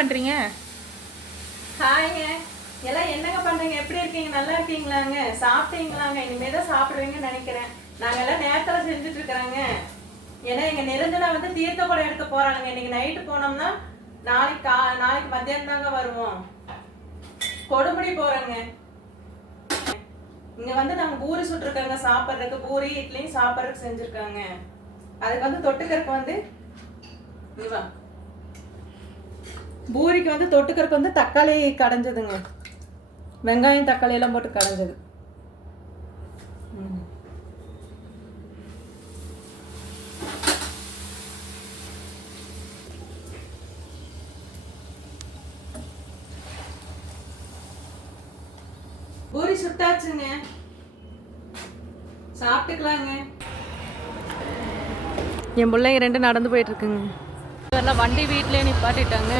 பண்ணுறீங்க? ஹாய்ங்க. எல்லாம் என்னங்க பண்ணுறீங்க? எப்படி இருக்கீங்க? நல்லா இருக்கீங்களாங்க? சாப்பிட்டீங்களாங்க? இனிமேல் தான் சாப்பிடுவீங்கன்னு நினைக்கிறேன். நாங்கள் எல்லாம் நேரத்தில் செஞ்சுட்ருக்குறோங்க. ஏன்னா எங்கள் நிரஞ்சனா வந்து தீர்த்த குடம் எடுக்க போகிறாங்க. இன்னைக்கு நைட்டு போனோம்னா நாளைக்கு மத்தியானம் தாங்க வருவோம். கொடுமுடி போகிறோங்க. இங்கே வந்து நாங்கள் பூரி சுட்டுருக்கோங்க சாப்பிட்றதுக்கு. பூரி இட்லியும் சாப்பிட்றதுக்கு செஞ்சுருக்காங்க. அதுக்கு வந்து தொட்டுக்கறக்கு வந்து இவா பூரிக்கு வந்து தொட்டுக்கறக்கு வந்து தக்காளி கடைஞ்சதுங்க. வெங்காயம் தக்காளி எல்லாம் போட்டு கடைஞ்சது. பூரி சுட்டாச்சுங்க, சாப்பிட்டுக்கலாங்க. என் பிள்ளைங்க 2 நடந்து போயிட்டு இருக்குங்க. இதெல்லாம் வண்டி வீட்டிலே நிப்பாட்டிட்டாங்க.